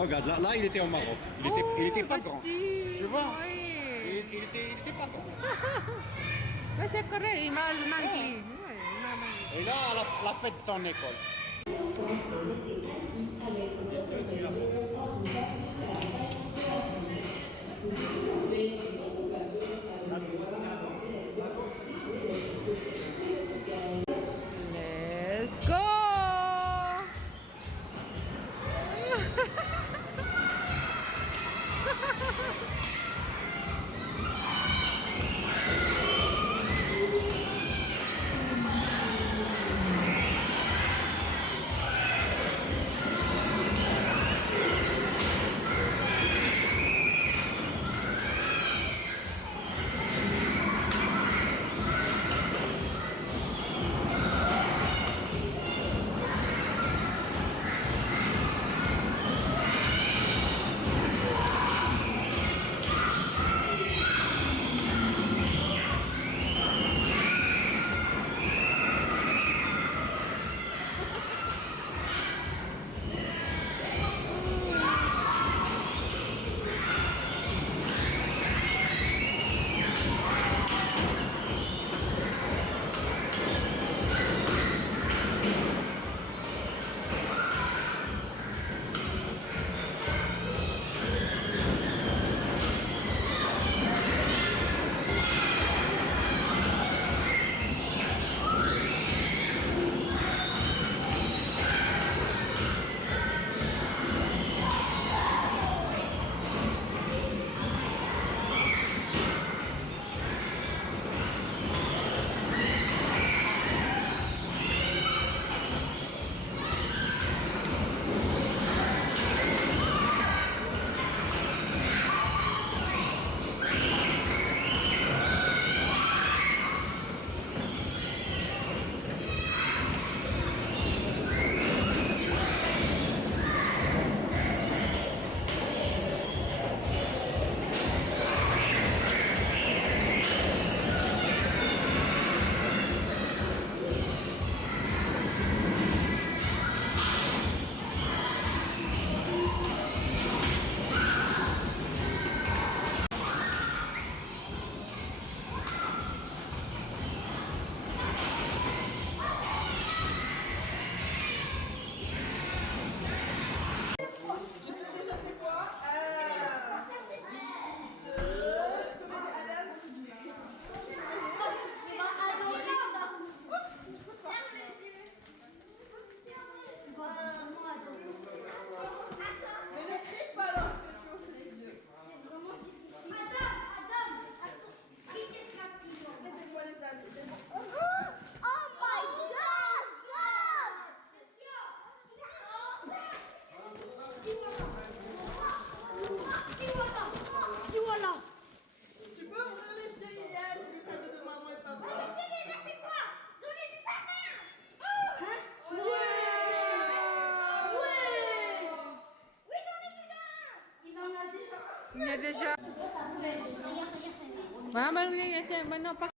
regarde, là, il était au Maroc. Il était pas grand. petit. Tu vois? Oui. Il était pas grand. Mais c'est correct, il m'a manqué. Ouais, il m'a manqué. Et là, la fête de son école. Let's go! Mais ne crie pas lorsque tu ouvres les yeux. C'est vraiment difficile. Adam, attends. Vitesse maximum. Mettez-moi les amis. Oh my god! Qu'est-ce qu'il y a? Dis-moi. Tu peux ouvrir les yeux, Ilias, le cadeau de maman et papa. Mais c'est déjà, c'est quoi? J'en ai dit sa mère. Hein? Ouais! Oui, j'en ai déjà un. Il en a déjà un. Il y a déjà. Regarde. Maman, il y a maintenant pas.